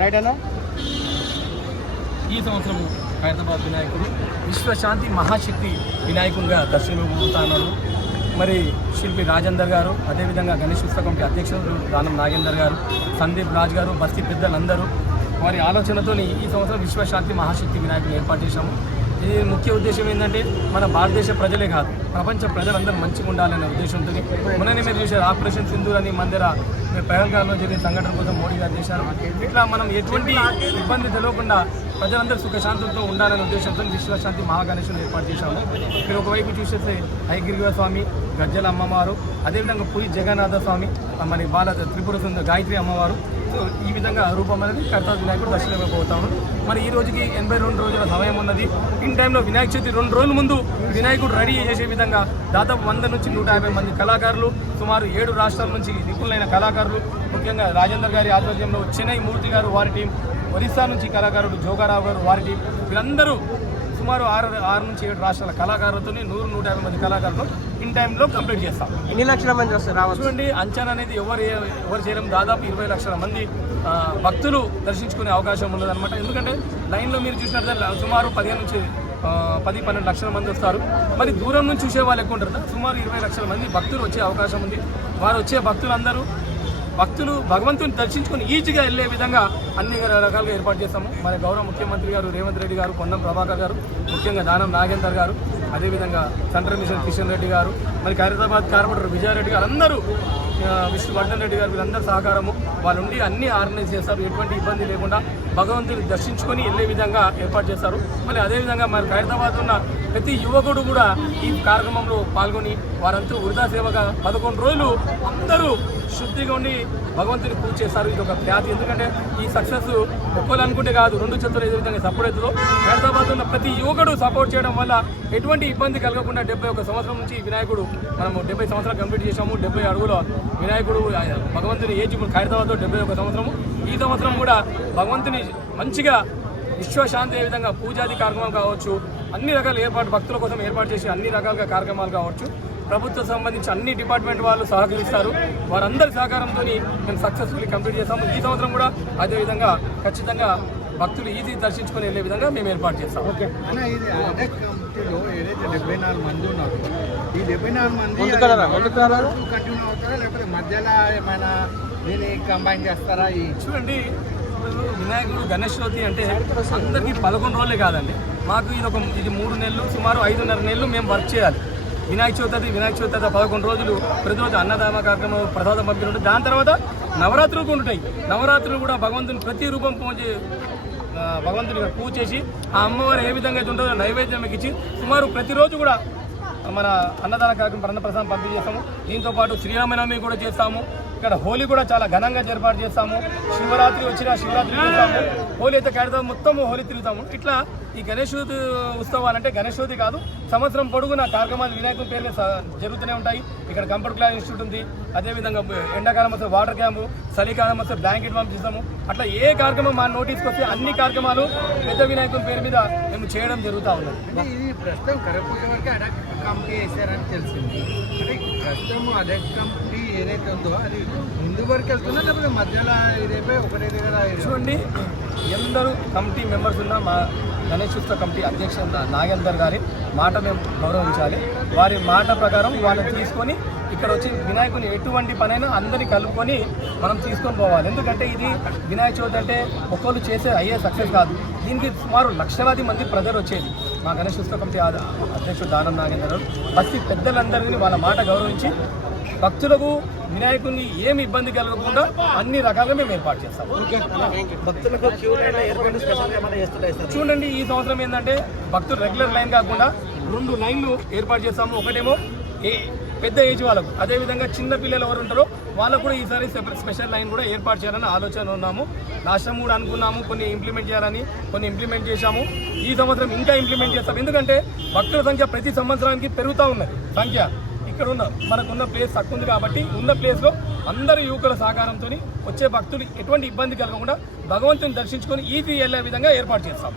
Right అన్న. ఈ సంవత్సరం హైదరాబాద్ వినాయకుడు విశ్వశాంతి మహాశక్తి వినాయకుడిగా దర్శనమివ్వబోతున్నారు. మరి శిల్పి రాజేందర్ గారు, అదేవిధంగా గణేష్ ఉత్సవ కమిటీ అధ్యక్షుడు దానం నాగేందర్ గారు, సందీప్ రాజ్ గారు, బస్తీ పెద్దలందరూ వారి ఆలోచనతో ఈ సంవత్సరం విశ్వశాంతి మహాశక్తి వినాయకుడిని ఏర్పాటు చేశాము. ఇది ముఖ్య ఉద్దేశం ఏంటంటే మన భారతదేశ ప్రజలే కాదు, ప్రపంచ ప్రజలందరూ మంచిగా ఉండాలనే ఉద్దేశంతో మొన్ననే మీరు చూశారు ఆపరేషన్ సింధూర్ అని మన దగ్గర పెహల్గాంలో జరిగిన సంఘటన కోసం మోడీ గారు చేశారు. ఇట్లా మనం ఎటువంటి ఇబ్బంది తెలియకుండా ప్రజలందరూ సుఖశాంతులతో ఉండాలనే ఉద్దేశంతో విశ్వశాంతి మహాగణేశుని ఏర్పాటు చేశాము. ఇక్కడ ఒకవైపు చూసేస్తే హయగ్రీవ స్వామి, గజ్జల అమ్మవారు, అదేవిధంగా పురి జగన్నాథ స్వామి, మరి బాల త్రిపుర సుందరి గాయత్రి అమ్మవారు, ఈ విధంగా రూపం అనేది కర్తార్ వినాయకుడు దర్శనమైపోతాము. మరి ఈ రోజుకి 82 రోజుల సమయం ఉన్నది. ఇన్ టైంలో వినాయక చవితి 2 రోజుల ముందు వినాయకుడు రెడీ చేసే విధంగా దాదాపు 100 నుంచి 150 మంది కళాకారులు, సుమారు 7 రాష్ట్రాల నుంచి నిపుణులైన కళాకారులు, ముఖ్యంగా రాజేందర్ గారి ఆధ్వర్యంలో చెన్నై మూర్తి గారు వారి టీం, ఒరిస్సా నుంచి కళాకారుడు జోగారావు గారు వారి టీం, వీళ్ళందరూ సుమారు 6 నుంచి 7 రాష్ట్రాల కళాకారులతో 100-150 మంది కళాకారులు ఇన్ టైంలో కంప్లీట్ చేస్తాం. ఎన్ని లక్షల మంది వస్తారు రావచ్చు? చూడండి, అంచనా అనేది ఎవరు చేయడం దాదాపు 20 లక్షల మంది భక్తులు దర్శించుకునే అవకాశం ఉన్నదన్నమాట. ఎందుకంటే లైన్లో మీరు చూసినట్లయితే సుమారు 15 నుంచి 10-12 లక్షల మంది వస్తారు. మరి దూరం నుంచి చూసే వాళ్ళు ఎక్కువ ఉంటారు. సుమారు 20 లక్షల మంది భక్తులు వచ్చే అవకాశం ఉంది. వారు వచ్చే భక్తులు భగవంతుని దర్శించుకుని ఈజీగా వెళ్ళే విధంగా అన్ని రకాలుగా ఏర్పాటు చేస్తాము. మరి గౌరవ ముఖ్యమంత్రి గారు రేవంత్ రెడ్డి గారు, పొన్నం ప్రభాకర్ గారు, ముఖ్యంగా దానం నాగేందర్ గారు, అదేవిధంగా సెంట్రల్ మిషన్ కిషన్ రెడ్డి గారు, మరి ఖైరతాబాద్ కార్పొరేటర్ విజయారెడ్డి గారు, అందరూ విష్ణువర్ధన్ రెడ్డి గారు, వీళ్ళందరూ సహకారము వాళ్ళు ఉండి అన్ని ఆర్గనైజ్ చేస్తారు. ఎటువంటి ఇబ్బంది లేకుండా భగవంతుని దర్శించుకొని వెళ్ళే విధంగా ఏర్పాటు చేస్తారు. మరి అదేవిధంగా మరి ఖైరతాబాద్ ఉన్న ప్రతి యువకుడు కూడా ఈ కార్యక్రమంలో పాల్గొని వారంతా వృధా సేవగా 11 రోజులు అందరూ శుద్ధిగా ఉండి భగవంతుని పూజ చేస్తారు. ఇది ఒక ఖ్యాతి. ఎందుకంటే ఈ సక్సెస్ ఒక్కరు అనుకుంటే కాదు, 2 చేతులు ఏ విధంగా సపోర్ట్ అవుతుందో హైదరాబాద్ ఉన్న ప్రతి యువకుడు సపోర్ట్ చేయడం వల్ల ఎటువంటి ఇబ్బంది కలగకుండా 71 సంవత్సరం నుంచి వినాయకుడు మనము 70 సంవత్సరాలు కంప్లీట్ చేశాము. 70 అడుగుల వినాయకుడు భగవంతుని ఏజ్ ఇప్పుడు హైదరాబాద్లో 71 సంవత్సరము. ఈ సంవత్సరం కూడా భగవంతుని మంచిగా విశ్వశాంతి ఏ విధంగా పూజాది కార్యక్రమాలు కావచ్చు, అన్ని రకాల ఏర్పాటు భక్తుల కోసం ఏర్పాటు చేసి అన్ని రకాలుగా కార్యక్రమాలు కావచ్చు, ప్రభుత్వం సంబంధించి అన్ని డిపార్ట్మెంట్ వాళ్ళు సహకరిస్తారు. వారందరి సహకారంతో మేము సక్సెస్ఫుల్లీ కంప్లీట్ చేస్తాము. ఈ సంవత్సరం కూడా అదేవిధంగా ఖచ్చితంగా భక్తులు ఈజీ దర్శించుకొని వెళ్ళే విధంగా మేము ఏర్పాటు చేస్తాం. ఓకే అన్న, ఇది అదే కమిటీలో ఏదైతే 74 మంది ఉన్నారు, ఈ 74 మంది కంటిన్యూ అవుతారా లేకపోతే మధ్యలో ఏమైనా దీన్ని కంబైన్ చేస్తారా? చూడండి, వినాయకుడు గణేష్ చవితి అంటే అందరికీ 11 రోజులే కాదండి. మాకు ఇది 3 నెలలు, సుమారు 5.5 నెలలు మేము వర్క్ చేయాలి. వినాయక చవితి 11 రోజులు ప్రతిరోజు అన్నదాన కార్యక్రమం, ప్రసాదం పంపిణీ ఉంటుంది. దాని తర్వాత నవరాత్రులు కూడా ఉంటాయి. నవరాత్రులు కూడా భగవంతుని ప్రతి రూపం భగవంతుని పూజ చేసి ఆ అమ్మవారు ఏ విధంగా అయితే ఉంటుందో నైవేద్యం ఇచ్చి సుమారు ప్రతిరోజు కూడా మన అన్నదాన కార్యక్రమం అన్నప్రసాదం పంపిణీ చేస్తాము. దీంతోపాటు శ్రీరామనవమి కూడా చేస్తాము. ఇక్కడ హోలీ కూడా చాలా ఘనంగా ఏర్పాటు చేస్తాము. శివరాత్రి వచ్చినా శివరాత్రి తిరుగుతాము. హోలీ అయితే కడతాము, మొత్తం హోలీ తిరుగుతాము. ఇట్లా ఈ గణేష్ ఉత్సవాలు అంటే గణేష్ చవితి కాదు, సంవత్సరం పొడుగున కార్యక్రమాలు వినాయకుని పేరు జరుగుతూనే ఉంటాయి. ఇక్కడ కంప్యూటర్ క్లాస్ ఇన్స్టిట్యూట్ ఉంది. అదేవిధంగా ఎండాకాలం వస్తే వాటర్ క్యాంపు, చలికాలం వస్తే బ్లాంకెట్ పంపిస్తాము. అట్లా ఏ కార్యక్రమం మా నోటీస్కి వస్తే అన్ని కార్యక్రమాలు పెద్ద వినాయకుని పేరు మీద మేము చేయడం జరుగుతూ ఉన్నది. ఇది ప్రస్తుతం కరపూజ వరకు అడక్ కమిటీ వేసారని తెలిసింది. అంటే ప్రస్తుతం అడక్ కమిటీ ఏదైతే ఉందో అది ముందు వరకు వెళ్తుందా లేకపోతే మధ్యలో ఇదైపోయి ఒకటే దగ్గర? చూడండి, ఎందరూ కమిటీ మెంబర్స్ ఉన్న మా గణేష్ ఉత్సవ కమిటీ అధ్యక్షుడు నాగేందర్ గారి మాట మేము గౌరవించాలి. వారి మాట ప్రకారం వాళ్ళని తీసుకొని ఇక్కడ వచ్చి వినాయకుని ఎటువంటి పనైనా అందరినీ కలుపుకొని మనం తీసుకొని పోవాలి. ఎందుకంటే ఇది వినాయక చవితి అంటే ఒక్కళ్ళు చేసే అయ్యే సక్సెస్ కాదు. దీనికి సుమారు లక్షలాది మంది ప్రజలు వచ్చేది. మా గణేష్ ఉత్సవ కమిటీ అధ్యక్షుడు దానం నాగేందర్ బస్తీ పెద్దలందరినీ వాళ్ళ మాట గౌరవించి భక్తులకు వినాయకుడిని ఏమి ఇబ్బంది కలగకుండా అన్ని రకాలుగా మేము ఏర్పాటు చేస్తాం. చూడండి, ఈ సంవత్సరం ఏంటంటే భక్తులు రెగ్యులర్ లైన్ కాకుండా 2 లైన్లు ఏర్పాటు చేస్తాము. ఒకటేమో పెద్ద ఏజ్ వాళ్ళకు, అదేవిధంగా చిన్న పిల్లలు ఎవరు ఉంటారో వాళ్ళకు కూడా ఈసారి స్పెషల్ లైన్ కూడా ఏర్పాటు చేయాలని ఆలోచన ఉన్నాము. లాస్ట్ టైం కూడా అనుకున్నాము, కొన్ని ఇంప్లిమెంట్ చేయాలని, కొన్ని ఇంప్లిమెంట్ చేశాము. ఈ సంవత్సరం ఇంకా ఇంప్లిమెంట్ చేస్తాం. ఎందుకంటే భక్తుల సంఖ్య ప్రతి సంవత్సరానికి పెరుగుతూ ఉన్నది సంఖ్య. ఇక్కడ మనకున్న ప్లేస్ తక్కువ ఉంది కాబట్టి ఉన్న ప్లేస్లో అందరు యువకుల సహకారంతో వచ్చే భక్తులు ఎటువంటి ఇబ్బంది కలగకుండా భగవంతుని దర్శించుకొని ఈజీ వెళ్ళే విధంగా ఏర్పాటు చేస్తాం.